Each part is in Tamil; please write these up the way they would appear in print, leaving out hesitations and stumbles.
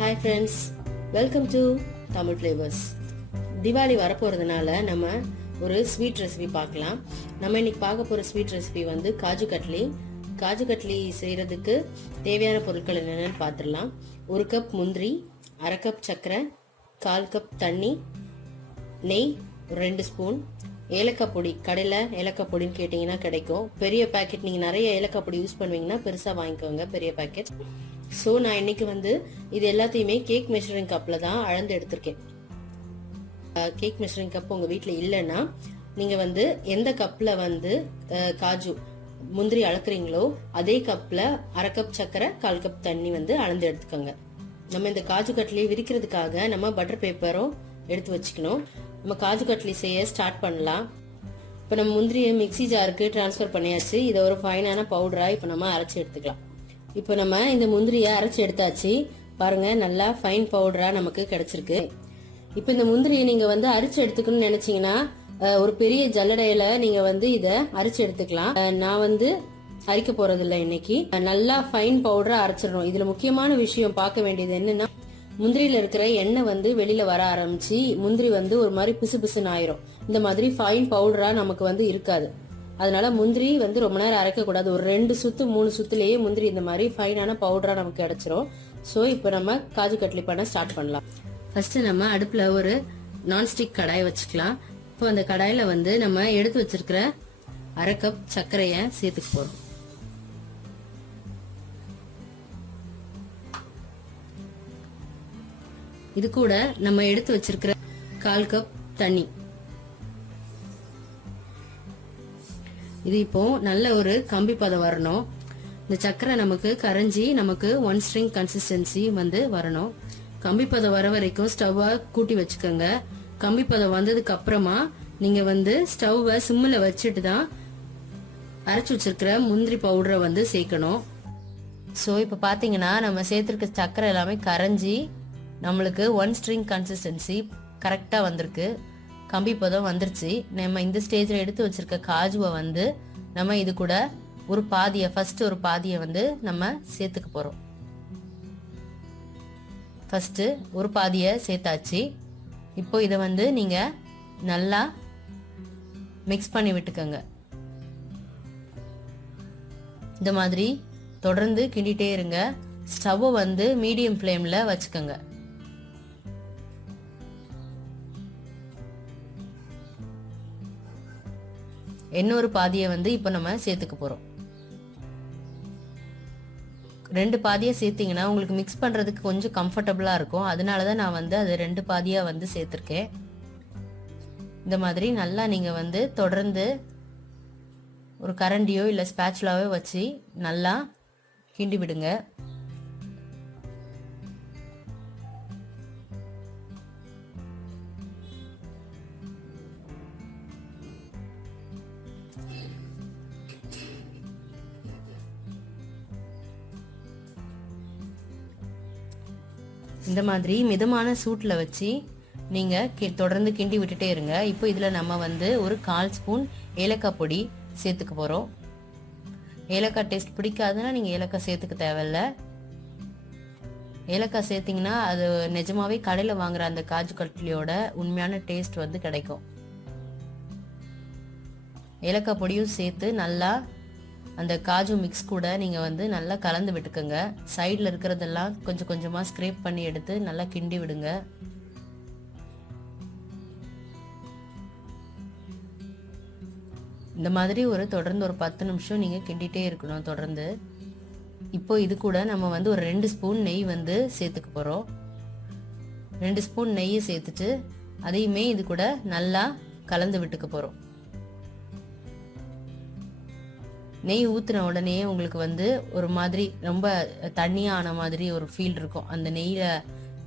Hi friends, welcome to Tamil Flavors. Diwali வரப்போறதுனால நம்ம ஒரு ஸ்வீட் ரெசிபி பார்க்கலாம். நம்ம இன்னைக்கு பார்க்க போற ஸ்வீட் ரெசிபி வந்து காஜு கட்லி. காஜு கட்லி செய்யறதுக்கு தேவையான பொருட்கள் என்னென்னு பார்த்துடலாம். 1 கப் முந்திரி, 1/2 கப் சர்க்கரை, 1/4 கப் தண்ணி, நெய் 2 ஸ்பூன், ஏலக்காய் பொடி. கடையில் ஏலக்காய் பொடின்னு கேட்டிங்கன்னா கிடைக்கும். பெரிய பேக்கெட் நீங்கள் நிறைய ஏலக்காய் பொடி யூஸ் பண்ணுவீங்கன்னா பெருசாக வாங்கிக்கோங்க, பெரிய பேக்கெட். ஸோ நான் இன்னைக்கு வந்து இது எல்லாத்தையுமே கேக் மெஷரிங் கப்பில் தான் அளந்து எடுத்திருக்கேன். கேக் மெஷரிங் கப் உங்கள் வீட்டில் இல்லைன்னா நீங்கள் வந்து எந்த கப்பில் வந்து காஜு முந்திரி அளக்குறீங்களோ அதே கப்பில் 1/2 கப் சர்க்கரை, 1/4 கப் தண்ணி வந்து அளந்து எடுத்துக்கோங்க. நம்ம இந்த காஜு கட்லி விரிக்கிறதுக்காக நம்ம பட்டர் பேப்பரும் எடுத்து வச்சுக்கணும். நம்ம காஜு கட்லி செய்ய ஸ்டார்ட் பண்ணலாம். இப்போ நம்ம முந்திரியை மிக்சி ஜாருக்கு டிரான்ஸ்ஃபர் பண்ணியாச்சு. இதை ஒரு ஃபைனான பவுடராக இப்போ நம்ம அரைச்சி எடுத்துக்கலாம். இப்போ நம்ம இந்த முந்திரியை அரைச்சி எடுத்தாச்சு. பாருங்க, நல்லா ஃபைன் பவுடரா நமக்கு கிடைச்சிருக்கு. இப்போ இந்த முந்திரியை நீங்க வந்து அரைச்சி எடுத்துக்கணும்னு நினைச்சீங்கன்னா ஒரு பெரிய ஜல்லடையில நீங்க வந்து இதை அரைச்சி எடுத்துக்கலாம். நான் வந்து அரைக்க போறது இல்லை இன்னைக்கு. நல்லா ஃபைன் பவுடரா அரைச்சிடணும். இதுல முக்கியமான விஷயம் பார்க்க வேண்டியது என்னன்னா, முந்திரியில இருக்கிற எண்ணெய் வந்து வெளியில வர ஆரம்பிச்சு முந்திரி வந்து ஒரு மாதிரி பிசு பிசுன்னு ஆயிரும். இந்த மாதிரி ஃபைன் பவுடரா நமக்கு வந்து இருக்காது. அதனால முந்திரி வந்து ரொம்ப நேரம் அரைக்க கூடாது. ஒரு 2 சுத்து 3 சுத்துலயே முந்திரி இந்த மாதிரி ஃபைனான பவுடரா நமக்கு கிடைச்சிரும். ஸோ இப்போ நம்ம காஜு கட்லி பண்ண ஸ்டார்ட் பண்ணலாம். ஃபர்ஸ்ட் நம்ம அடுப்புல ஒரு நான்ஸ்டிக் கடாய் வச்சுக்கலாம். இப்போ அந்த கடாயில வந்து நம்ம எடுத்து வச்சிருக்கிற 1/2 கப் சர்க்கரைய சேர்த்துக்க போறோம். இது கூட நம்ம எடுத்து வச்சிருக்கிற 1/4 கப் தண்ணி. இது இப்போ நல்ல ஒரு கம்பி பதம் வரணும். இந்த சக்கரை நமக்கு கரைஞ்சி நமக்கு 1 ஸ்ட்ரிங் கன்சிஸ்டன்சி வந்து வரணும். கம்பி பதம் வர வரைக்கும் ஸ்டவ்வை கூட்டி வச்சுக்கோங்க. கம்பி பதம் வந்ததுக்கு அப்புறமா நீங்க வந்து ஸ்டவ்வை சிம்மில் வச்சுட்டு தான் அரைச்சி வச்சிருக்கிற முந்திரி பவுடரை வந்து சேர்க்கணும். ஸோ இப்போ பார்த்தீங்கன்னா நம்ம சேர்த்துருக்க சக்கரை எல்லாமே கரைஞ்சி நம்மளுக்கு 1 ஸ்ட்ரிங் கன்சிஸ்டன்சி கரெக்டாக வந்திருக்கு. கம்பி பதம் வந்துருச்சு. நம்ம இந்த ஸ்டேஜில் எடுத்து வச்சிருக்க காஜுவை வந்து நம்ம இது கூட ஒரு பாதியை வந்து நம்ம சேர்த்துக்க போறோம். ஃபர்ஸ்ட் ஒரு பாதியை சேர்த்தாச்சு. இப்போ இதை வந்து நீங்க நல்லா மிக்ஸ் பண்ணி விட்டுக்கோங்க. இந்த மாதிரி தொடர்ந்து கிண்டிட்டே இருங்க. ஸ்டவ்வை வந்து மீடியம் ஃப்ளேம்ல வச்சுக்கோங்க. இன்னொரு பாதியை வந்து இப்போ நம்ம சேர்த்துக்க போறோம். 2 பாதியை சேர்த்தீங்கன்னா உங்களுக்கு மிக்ஸ் பண்றதுக்கு கொஞ்சம் கம்ஃபர்டபுளா இருக்கும். அதனாலதான் நான் வந்து அது 2 பாதியா வந்து சேர்த்திருக்கேன். இந்த மாதிரி நல்லா நீங்க வந்து தொடர்ந்து ஒரு கரண்டியோ இல்ல ஸ்பேச்சுலாவோ வச்சு நல்லா கிண்டி விடுங்க. இந்த மாதிரி மிதமான சூட்ல வச்சு நீங்க தொடர்ந்து கிண்டி விட்டுட்டே இருங்க. இப்போ இதுல நம்ம வந்து ஒரு 1/4 ஸ்பூன் ஏலக்காய் பொடி சேர்த்துக்க போறோம். ஏலக்காய் டேஸ்ட் பிடிக்காதுன்னா நீங்க ஏலக்காய் சேர்த்துக்க தேவையில்ல. ஏலக்காய் சேர்த்தீங்கன்னா அது நிஜமாவே கடையில வாங்குற அந்த காஜு கட்லியோட உண்மையான டேஸ்ட் வந்து கிடைக்கும். ஏலக்காய் பொடியும் சேர்த்து நல்லா அந்த காஜு மிக்ஸ் கூட நீங்க வந்து நல்லா கலந்து விட்டுக்கோங்க. சைட்ல இருக்கிறதெல்லாம் கொஞ்சம் கொஞ்சமா ஸ்க்ரேப் பண்ணி எடுத்து நல்லா கிண்டி விடுங்க. இந்த மாதிரி தொடர்ந்து ஒரு 10 நிமிஷம் நீங்க கிண்டிட்டே இருக்கணும் தொடர்ந்து. இப்போ இது கூட நம்ம வந்து ஒரு 2 ஸ்பூன் நெய் வந்து சேர்த்துக்க போறோம். 2 ஸ்பூன் நெய்யை சேர்த்துட்டு அதையுமே இது கூட நல்லா கலந்து விட்டுக்க போறோம். நெய் ஊத்துன உடனே உங்களுக்கு வந்து ஒரு மாதிரி ரொம்ப தண்ணியா ஆன மாதிரி ஒரு ஃபீல் இருக்கும். அந்த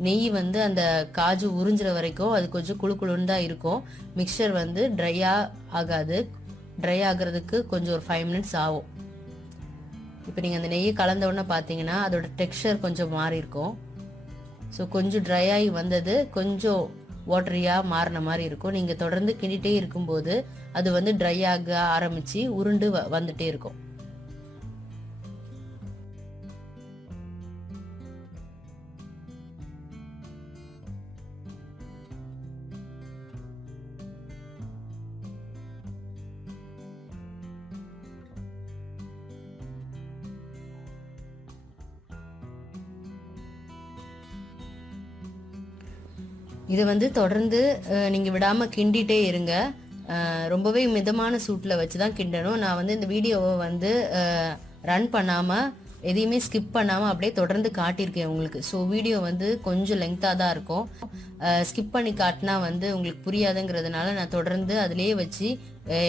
நெய் வந்து அந்த காஜு உறிஞ்சுற வரைக்கும் அது கொஞ்சம் குழுக்குழுன்னு தான் இருக்கும். மிக்சர் வந்து ட்ரையா ஆகாது. ட்ரை ஆகுறதுக்கு கொஞ்சம் ஒரு 5 மினிட்ஸ் ஆகும். இப்போ நீங்க அந்த நெய்யை கலந்த உடனே பார்த்தீங்கன்னா அதோட டெக்ஸ்சர் கொஞ்சம் மாறி இருக்கும். ஸோ கொஞ்சம் ட்ரை ஆகி வந்தது கொஞ்சம் வாட்டரியா மாறின மாதிரி இருக்கும். நீங்க தொடர்ந்து கிண்டிட்டே இருக்கும்போது அது வந்து ட்ரை ஆக ஆரம்பிச்சு உருண்டு வந்துட்டே இருக்கும். இதை வந்து தொடர்ந்து நீங்கள் விடாமல் கிண்டிகிட்டே இருங்க. ரொம்பவே மிதமான சூட்டில் வச்சு தான் கிண்டணும். நான் வந்து இந்த வீடியோவை வந்து ரன் பண்ணாமல் எதையுமே ஸ்கிப் பண்ணாமல் அப்படியே தொடர்ந்து காட்டியிருக்கேன் உங்களுக்கு. ஸோ வீடியோ வந்து கொஞ்சம் லெங்க்தாக தான் இருக்கும். ஸ்கிப் பண்ணி காட்டினா வந்து உங்களுக்கு புரியாதுங்கிறதுனால நான் தொடர்ந்து அதிலேயே வச்சு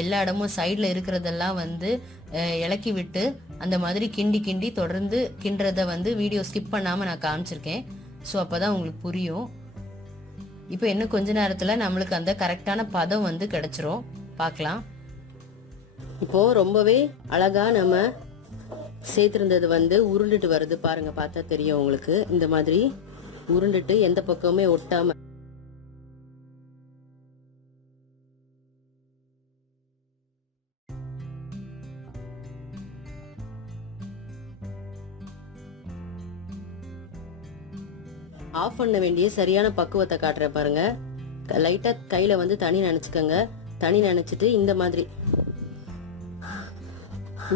எல்லா இடமும் சைடில் இருக்கிறதெல்லாம் வந்து இலக்கி விட்டு அந்த மாதிரி கிண்டி கிண்டி தொடர்ந்து கிண்டுறதை வந்து வீடியோ ஸ்கிப் பண்ணாமல் நான் காமிச்சிருக்கேன். ஸோ அப்போ தான் உங்களுக்கு புரியும். இப்போ இன்னும் கொஞ்ச நேரத்தில் நம்மளுக்கு அந்த கரெக்டான பதம் வந்து கிடைச்சிரும். பார்க்கலாம். இப்போ ரொம்பவே அழகா நம்ம சேர்த்திருந்தது வந்து உருண்டுட்டு வருது பாருங்க. பார்த்தா தெரியும் உங்களுக்கு. இந்த மாதிரி உருண்டுட்டு எந்த பக்கமுமே ஒட்டாம ஆஃப் பண்ண வேண்டிய சரியான பக்குவத்தை காட்டுற பாருங்க. லைட்டா கையில வந்து தண்ணி நினைச்சுக்கோங்க. தண்ணி நினைச்சிட்டு இந்த மாதிரி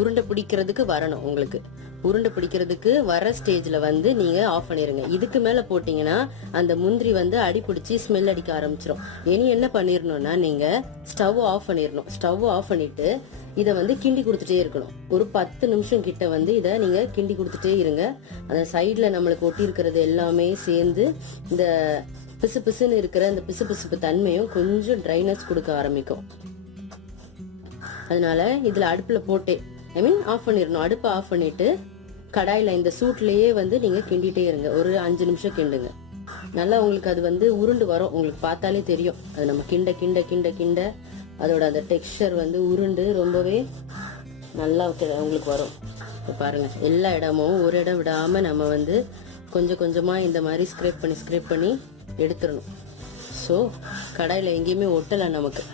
உருண்டை பிடிக்கிறதுக்கு வரணும். உங்களுக்கு உருண்டை பிடிக்கிறதுக்கு வர ஸ்டேஜ்ல வந்து நீங்க ஆஃப் பண்ணிருங்க. இதுக்கு மேல போட்டீங்கன்னா அந்த முந்திரி வந்து அடி பிடிச்சி ஸ்மெல் அடிக்க ஆரம்பிச்சிடும். இனி என்ன பண்ணிடணும்னா நீங்க ஸ்டவ் ஆஃப் பண்ணிடணும். ஸ்டவ் ஆஃப் பண்ணிட்டு இதை வந்து கிண்டி கொடுத்துட்டே இருக்கணும். ஒரு 10 நிமிஷம் கிட்ட வந்து இதை நீங்க கிண்டி கொடுத்துட்டே இருங்க. அந்த சைட்ல நம்மளுக்கு ஒட்டி இருக்கிறது எல்லாமே சேர்ந்து இந்த பிசு பிசுன்னு இருக்கிற இந்த பிசு பிசுப்பு தன்மையும் கொஞ்சம் ட்ரைனஸ் கொடுக்க ஆரம்பிக்கும். அதனால இதுல அடுப்புல போட்டே ஆஃப் பண்ணிடணும். அடுப்பை ஆஃப் பண்ணிட்டு கடாயில இந்த சூட்லயே வந்து நீங்க கிண்டிட்டே இருங்க. ஒரு 5 நிமிஷம் கிண்டுங்க. நல்லா உங்களுக்கு அது வந்து உருண்டு வரும். உங்களுக்கு பார்த்தாலே தெரியும். அது நம்ம கிண்ட கிண்ட கிண்ட கிண்ட அதோட அந்த டெக்ஸ்டர் வந்து உருண்டு ரொம்பவே நல்லா உங்களுக்கு வரும். பாருங்க, எல்லா இடமும் ஒரு இடம் விடாம நம்ம வந்து கொஞ்சம் கொஞ்சமா இந்த மாதிரி ஸ்க்ரேப் பண்ணி எடுத்துடணும். ஸோ கடாயில எங்கேயுமே ஒட்டலை, நமக்கு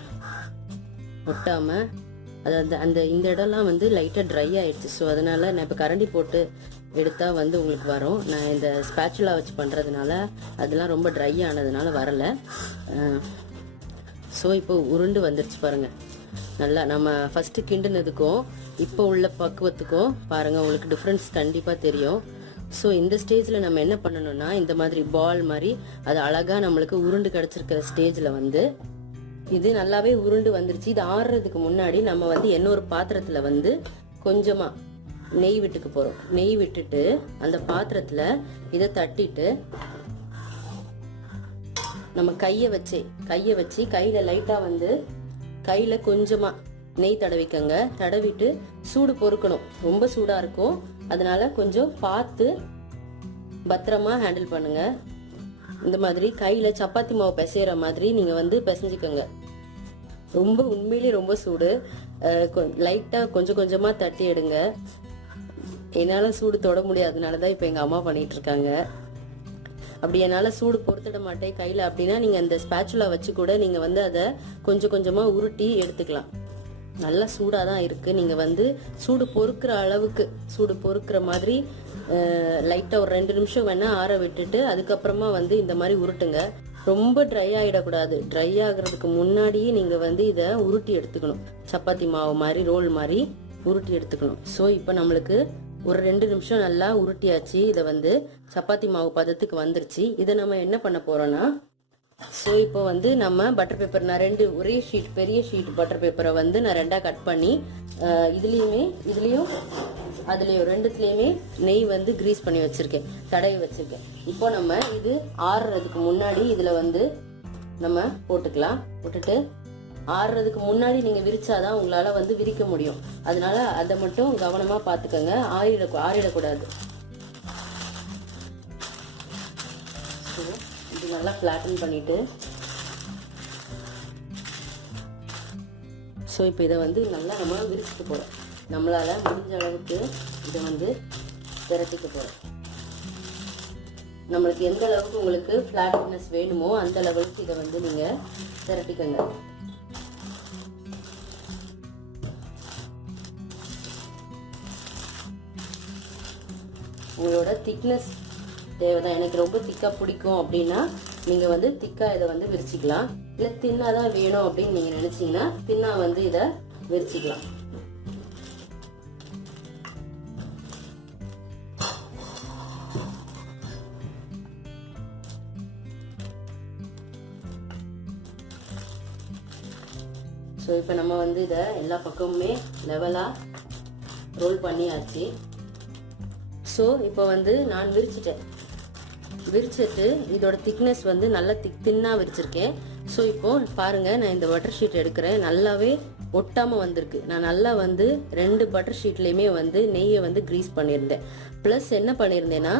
ஒட்டாம அது அந்த இந்த இடம்லாம் வந்து லைட்டாக ட்ரை ஆயிடுச்சு. ஸோ அதனால நான் இப்போ கரண்டி போட்டு எடுத்தா வந்து உங்களுக்கு வரும். நான் இந்த ஸ்பேச்சுலா வச்சு பண்றதுனால அதெல்லாம் ரொம்ப ட்ரை ஆனதுனால வரல. ஸோ இப்போ உருண்டு வந்துருச்சு பாருங்க. நல்லா நம்ம ஃபர்ஸ்ட் கிண்டுனதுக்கும் இப்போ உள்ள பக்குவத்துக்கும் பாருங்க, உங்களுக்கு டிஃப்ரென்ஸ் கண்டிப்பா தெரியும். ஸோ இந்த ஸ்டேஜில் நம்ம என்ன பண்ணணும்னா இந்த மாதிரி பால் மாதிரி அது அழகா நம்மளுக்கு உருண்டு கிடைச்சிருக்கிற ஸ்டேஜில் வந்து இது நல்லாவே உருண்டு வந்துருச்சு. இது ஆறுறதுக்கு முன்னாடி நம்ம வந்து இன்னொரு பாத்திரத்துல வந்து கொஞ்சமா நெய் விட்டுக்க போறோம். நெய் விட்டுட்டு அந்த பாத்திரத்துல இதை தட்டிட்டு நம்ம கையை வச்சு கையில லைட்டா வந்து கையில கொஞ்சமா நெய் தடவிக்கங்க. தடவிட்டு சூடு பொறுக்கணும். ரொம்ப சூடா இருக்கும். அதனால கொஞ்சம் பார்த்து பத்திரமா ஹேண்டில் பண்ணுங்க. இந்த மாதிரி கையில சப்பாத்தி மாவு பிசைற மாதிரி நீங்க வந்து பிசைஞ்சுக்கோங்க. ரொம்ப உண்மையிலேயே ரொம்ப சூடு. லைட்டா கொஞ்சம் கொஞ்சமா தட்டி எடுங்க. என்னால சூடு தொட முடியாதனாலதான் இப்ப எங்க அம்மா பண்ணிட்டு இருக்காங்க. அப்படி என்னால சூடு பொறுத்திட மாட்டேன் கையில அப்படின்னா நீங்க அந்த ஸ்பேச்சுலா வச்சு கூட நீங்க வந்து அதை கொஞ்சம் கொஞ்சமா உருட்டி எடுத்துக்கலாம். நல்லா சூடாதான் இருக்கு. நீங்க வந்து சூடு பொறுக்கிற அளவுக்கு சூடு பொறுக்கிற மாதிரி லைட்டா ஒரு 2 நிமிஷம் வேணா ஆற விட்டுட்டு அதுக்கப்புறமா வந்து இந்த மாதிரி உருட்டுங்க. ரொம்ப ட்ரை ஆயிடக்கூடாது. ட்ரை ஆகுறதுக்கு முன்னாடியே நீங்க வந்து இதை உருட்டி எடுத்துக்கணும். சப்பாத்தி மாவு மாதிரி ரோல் மாதிரி உருட்டி எடுத்துக்கணும். ஸோ இப்போ நம்மளுக்கு ஒரு 2 நிமிஷம் நல்லா உருட்டியாச்சு. இதை வந்து சப்பாத்தி மாவு பதத்துக்கு வந்துருச்சு. இதை நம்ம என்ன பண்ண போறோம்னா, ஸோ இப்போ வந்து நம்ம பட்டர் பேப்பர் நான் ஒரே ஷீட் பெரிய ஷீட் பட்டர் பேப்பரை வந்து நான் 2ஆ கட் பண்ணி இதுலயும் அதுலயும் ரெண்டுத்துலயுமே நெய் வந்து கிரீஸ் பண்ணி வச்சிருக்கேன், தடவி வச்சிருக்கேன். இப்போ நம்ம இது ஆறுறதுக்கு முன்னாடி இதுல வந்து நம்ம போட்டுக்கலாம். போட்டுட்டு ஆறுறதுக்கு முன்னாடி நீங்க விரிச்சாதான் உங்களால வந்து விரிக்க முடியும். அதனால அதை மட்டும் கவனமா பாத்துக்கோங்க. ஆறிடக்கூடாது. இது நல்லா ஃபிளாட்டன் பண்ணிட்டு ஸோ இப்போ இதை வந்து நல்லா நம்ம விரிச்சுட்டு போறோம். நம்மளால முடிஞ்ச அளவுக்கு இதை வந்து திரட்டிக்க போறோம். நம்மளுக்கு எந்த அளவுக்கு உங்களுக்கு ஃபிளாட்னஸ் வேணுமோ அந்த அளவுக்கு இதை வந்து நீங்க திரட்டிக்கங்க. உங்களோட திக்னஸ் தேவைதான். எனக்கு ரொம்ப திக்கா பிடிக்கும் அப்படின்னா நீங்க வந்து திக்கா இதை வந்து விரிச்சிக்கலாம். இல்ல தின்னாதான் வேணும் அப்படின்னு நீங்க நினைச்சீங்கன்னா தின்னா வந்து இதை விரிச்சிக்கலாம். ஸோ இப்போ நம்ம வந்து இதை எல்லா பக்கமுமே லெவலாக ரோல் பண்ணியாச்சு. ஸோ இப்போ வந்து நான் விரிச்சிட்டு இதோட திக்னஸ் வந்து நல்லா தின்னாக விரிச்சிருக்கேன். ஸோ இப்போ பாருங்கள், நான் இந்த பட்டர் ஷீட் எடுக்கிறேன். நல்லாவே ஒட்டாமல் வந்திருக்கு. நான் நல்லா வந்து 2 பட்டர் ஷீட்லேயுமே வந்து நெய்யை வந்து க்ரீஸ் பண்ணியிருந்தேன். ப்ளஸ் என்ன பண்ணியிருந்தேன்னா,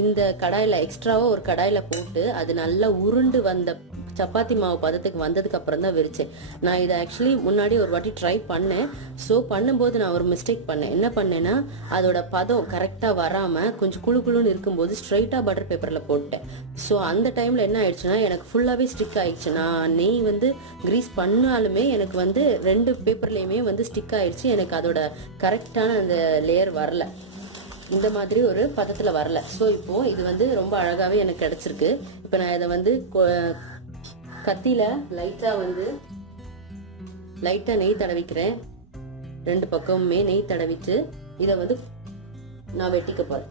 இந்த கடாயில் எக்ஸ்ட்ராவாக ஒரு கடாயில் போட்டு அது நல்லா உருண்டு வந்த சப்பாத்தி மாவு பதத்துக்கு வந்ததுக்கு அப்புறம் தான் விரிச்சேன். நான் இதை ஆக்சுவலி முன்னாடி ஒரு வாட்டி ட்ரை பண்ணேன். ஸோ பண்ணும்போது நான் ஒரு மிஸ்டேக் பண்ணேன். என்ன பண்ணேன்னா, அதோட பதம் கரெக்டாக வராமல் கொஞ்சம் குழுன்னு இருக்கும்போது ஸ்ட்ரைட்டாக பட்டர் பேப்பரில் போட்டேன். ஸோ அந்த டைமில் என்ன ஆயிடுச்சுன்னா, எனக்கு ஃபுல்லாகவே ஸ்டிக் ஆயிடுச்சு. நான் நெய் வந்து க்ரீஸ் பண்ணாலுமே எனக்கு வந்து 2 பேப்பர்லேயுமே வந்து ஸ்டிக் ஆயிடுச்சு. எனக்கு அதோட கரெக்டான அந்த லேயர் வரல, இந்த மாதிரி ஒரு பதத்தில் வரல. ஸோ இப்போ இது வந்து ரொம்ப அழகாகவே எனக்கு கிடைச்சிருக்கு. இப்போ நான் இதை வந்து கத்தியில லைட்டா நெய் தடவிக்கிறேன். 2 பக்கமுமே நெய் தடவிட்டு இதை வந்து நான் வெட்டிக்க போறேன்.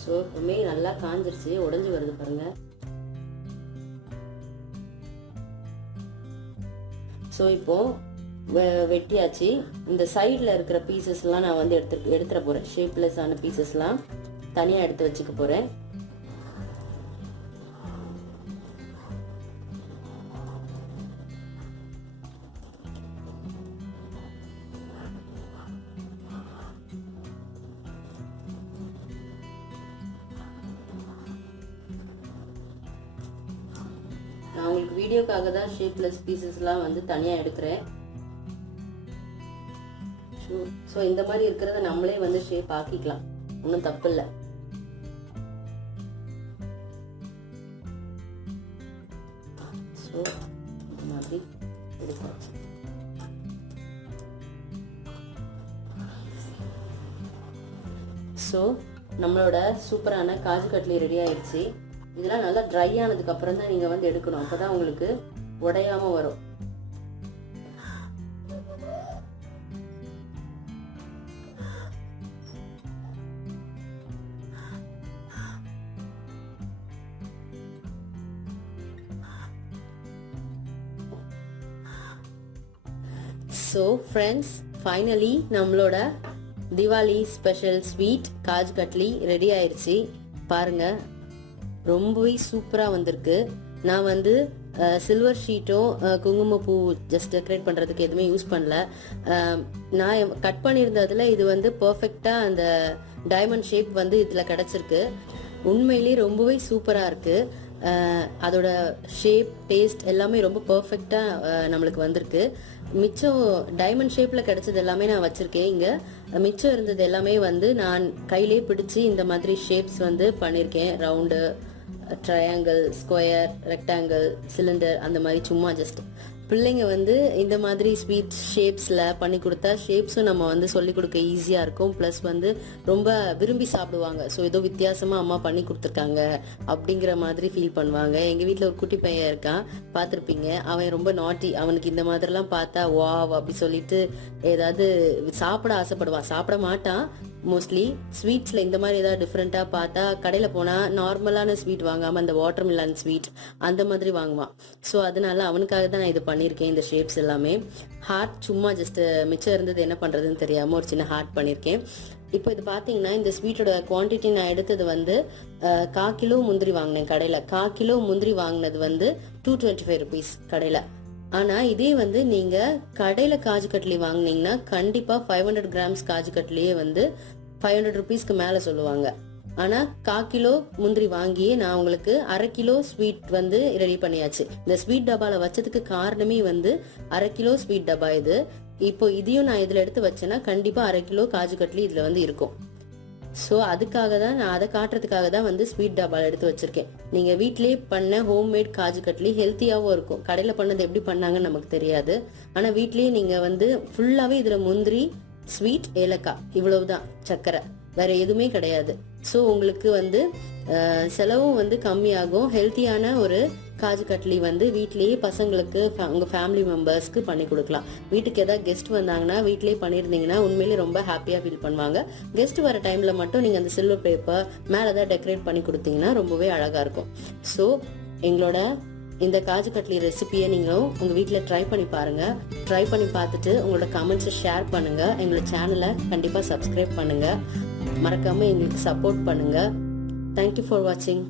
ஸோ எப்பவுமே நல்லா காஞ்சிருச்சு, உடஞ்சி வருது பாருங்க. ஸோ இப்போ வெட்டியாச்சு. இந்த சைடில் இருக்கிற பீசஸ்லாம் நான் வந்து எடுத்துட போறேன். ஷேப்லெஸ் ஆன பீசஸ்லாம் தனியாக எடுத்து வச்சுக்க போறேன். நான் உங்களுக்கு வீடியோக்காக தான் ஷேப்லெஸ் பீசஸ்லாம் வந்து தனியாக எடுக்கிறேன். ஸோ இந்த மாதிரி இருக்கிறத நம்மளே வந்து ஷேப் ஆக்கிக்கலாம், ஒன்றும் தப்பு இல்லை. ஸோ இந்த மாதிரி எடுத்தாச்சு. ஸோ நம்மளோட சூப்பரான காஜு கட்லி ரெடி ஆயிடுச்சு. இதெல்லாம் நல்லா ட்ரை ஆனதுக்கு அப்புறம் தான் நீங்க வந்து எடுக்கணும், அப்பதான் உங்களுக்கு உடையாம வரும். ஸோ ஃப்ரெண்ட்ஸ், ஃபைனலி நம்மளோட Diwali special sweet kaju katli ready ஆயிடுச்சு. பாருங்க, ரொம்பவே சூப்பராக வந்திருக்கு. நான் வந்து சில்வர் ஷீட்டும் குங்குமப்பூ ஜஸ்ட் டெக்கரேட் பண்ணுறதுக்கு எதுவுமே யூஸ் பண்ணல. நான் கட் பண்ணியிருந்ததில் இது வந்து பர்ஃபெக்டாக அந்த டைமண்ட் ஷேப் வந்து இதில் கிடச்சிருக்கு. உண்மையிலேயே ரொம்பவே சூப்பராக இருக்குது. அதோட ஷேப், டேஸ்ட் எல்லாமே ரொம்ப பர்ஃபெக்டாக நம்மளுக்கு வந்திருக்கு. மிச்சம் டைமண்ட் ஷேப்பில் கிடைச்சது எல்லாமே நான் வச்சுருக்கேன். இங்கே மிச்சம் இருந்தது எல்லாமே வந்து நான் கையிலே பிடிச்சி இந்த மாதிரி ஷேப்ஸ் வந்து பண்ணியிருக்கேன். Round, triangle, square, rectangle, cylinder, அந்த மாதிரி சும்மா ஜஸ்ட் பிள்ளைங்க வந்து இந்த மாதிரி ஸ்வீட் ஷேப்ஸில் பண்ணி கொடுத்தா ஷேப்ஸும் நம்ம வந்து சொல்லிக் கொடுக்க ஈஸியாக இருக்கும். ப்ளஸ் வந்து ரொம்ப விரும்பி சாப்பிடுவாங்க. ஸோ ஏதோ வித்தியாசமாக அம்மா பண்ணி கொடுத்துருக்காங்க அப்படிங்கிற மாதிரி ஃபீல் பண்ணுவாங்க. எங்கள் வீட்டில் ஒரு குட்டி பையன் இருக்கான், பார்த்துருப்பீங்க. அவன் ரொம்ப நாட்டி. அவனுக்கு இந்த மாதிரிலாம் பார்த்தா வாவ் அப்படி சொல்லிட்டு ஏதாவது சாப்பிட ஆசைப்படுவான். சாப்பிட மாட்டான் மோஸ்ட்லி. ஸ்வீட்ஸில் இந்த மாதிரி ஏதாவது டிஃப்ரெண்ட்டாக பார்த்தா கடையில் போனால் நார்மலான ஸ்வீட் வாங்காமல் அந்த வாட்டர் மிலன் ஸ்வீட் அந்த மாதிரி வாங்குவான். ஸோ அதனால அவனுக்காக தான் நான் இது பண்ணியிருக்கேன். இந்த ஷேப்ஸ் எல்லாமே ஹார்ட் சும்மா ஜஸ்ட் மிச்சம் இருந்தது என்ன பண்ணுறதுன்னு தெரியாமல் ஒரு சின்ன ஹார்ட் பண்ணியிருக்கேன். இப்போ இது பார்த்தீங்கன்னா இந்த ஸ்வீட்டோட குவான்டிட்டி நான் எடுத்தது வந்து 1/4 கிலோ முந்திரி வாங்கினேன் கடையில். 1/4 கிலோ முந்திரி வாங்கினது வந்து 225 rupees கடையில். ஆனால் இதே வந்து நீங்கள் கடையில் காஜு கட்லி வாங்கினீங்கன்னா கண்டிப்பாக 500 grams காஜு கட்லியே வந்து 500 rupeesக்கு மேலே சொல்லுவாங்க. ஆனால் 1/4 கிலோ முந்திரி வாங்கி நான் உங்களுக்கு 1/2 கிலோ ஸ்வீட் வந்து ரெடி பண்ணியாச்சு. இந்த ஸ்வீட் டப்பாவில் வச்சதுக்கு காரணமே வந்து 1/2 கிலோ ஸ்வீட் டப்பா இது. இப்போ இதையும் நான் இதில் எடுத்து வச்சேன்னா கண்டிப்பாக 1/2 கிலோ காஜு கட்லி இதில் வந்து இருக்கும். ஸோ அதுக்காக தான் நான் அதை காட்டுறதுக்காக தான் வந்து ஸ்வீட் டப்பாவில் எடுத்து வச்சிருக்கேன். நீங்கள் வீட்டிலேயே பண்ண ஹோம்மேட் காஜு கட்லி ஹெல்த்தியாகவும் இருக்கும். கடையில் பண்ணது எப்படி பண்ணாங்கன்னு நமக்கு தெரியாது. ஆனால் வீட்லேயே நீங்கள் வந்து ஃபுல்லாகவே இதில் முந்திரி, ஸ்வீட், ஏலக்காய் இவ்வளவுதான், சர்க்கரை, வேற எதுவுமே கிடையாது. ஸோ உங்களுக்கு வந்து செலவும் வந்து கம்மியாகும். ஹெல்த்தியான ஒரு காஜு கட்லி வந்து வீட்லேயே பசங்களுக்கு உங்கள் ஃபேமிலி மெம்பர்ஸ்க்கு பண்ணி கொடுக்கலாம். வீட்டுக்கு ஏதாவது கெஸ்ட் வந்தாங்கன்னா வீட்லேயே பண்ணியிருந்தீங்கன்னா உண்மையிலேயே ரொம்ப ஹாப்பியாக ஃபீல் பண்ணுவாங்க. கெஸ்ட் வர டைமில் மட்டும் நீங்கள் அந்த சில்வர் பேப்பர் மேலே தான் டெக்கரேட் பண்ணி கொடுத்தீங்கன்னா ரொம்பவே அழகாக இருக்கும். ஸோ எங்களோட இந்த காஜு கட்லி ரெசிபியை நீங்களும் உங்கள் வீட்டில் ட்ரை பண்ணி பாருங்கள். ட்ரை பண்ணி பார்த்துட்டு உங்களோட கமெண்ட்ஸை ஷேர் பண்ணுங்கள். எங்களோட சேனலை கண்டிப்பாக சப்ஸ்கிரைப் பண்ணுங்கள். மறக்காமல் எங்களுக்கு சப்போர்ட் பண்ணுங்கள். தேங்க்யூ ஃபார் வாட்சிங்.